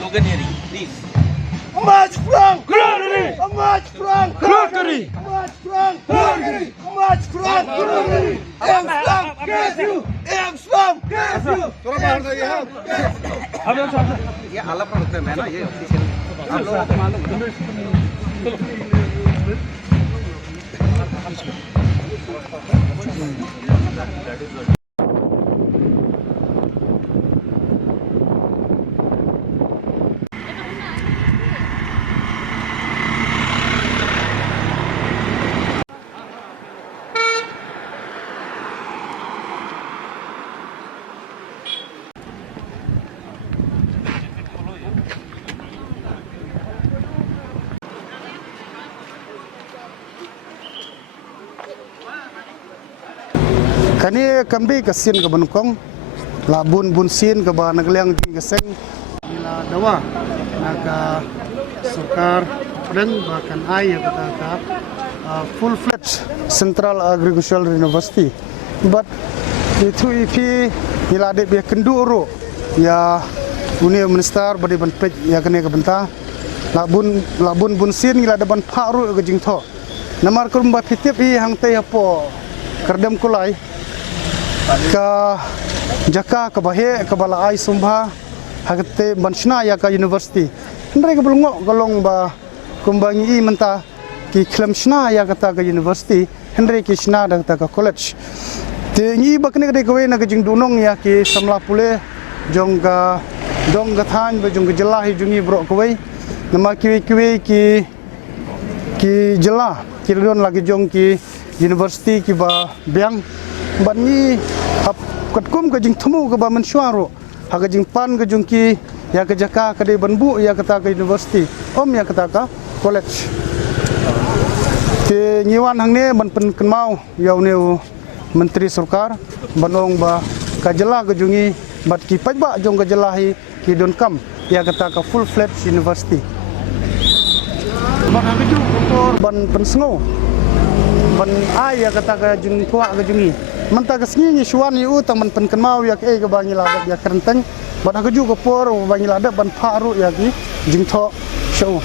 Loganeri, please. March from Glory! March from Glory! March from Glory! March from Glory! Aim from Kesu! Aim from Kesu! ये अलग प्रोग्राम है ना ये ऑफिशियल आप लोगों को मालूम है Kani kambi kasin ke Banukong, labun bunsin ke ba nagliang jing keseng, ila dawa naga sukar pedeng bahkan air kata full fledged Central Agricultural University, but itu ipi ila de be kenduro ya Uni Minister badi ban pej ya kene ke benta labun bunsin ila de ban pharu ke jing tho namar kum ba pitip i hang te apo kerdem kulai ka jaka ka bahe ka bala ai sumbha hagte bansna ya ka university ndre ka bulungo golong ba kumbangi i menta ki klemsna ya ka university ndre ki sna da ka college te ngi bakne ka we na ka jing dunong ya ki samla pule dong ga than ba jong jela hi jungi bro ko we nama ki jela ki ron lagi jong ki university ki ba biang banyi ap katkum ka jing thumu ka ba mansuaro ha ka jing pan ka jung ki ya ka jaka ka de banbu ya kata ka university om ya kata ka college te nyiwan hangne ban pen kenmau yau neu menteri sarkar banong ba ka jela ka jungi bat ki pajba jong ka jelahi ki don kam ya kata ka full fledged university ban ha ju motor ban pensngo ban ai ya kata ka jung tua ka jungi manta ka sngi shuan yu tang man pen kenmau ya ke ba ngila ya kerenteng ban ha ju ko por ba ngila ban pharu ya ki jing tho show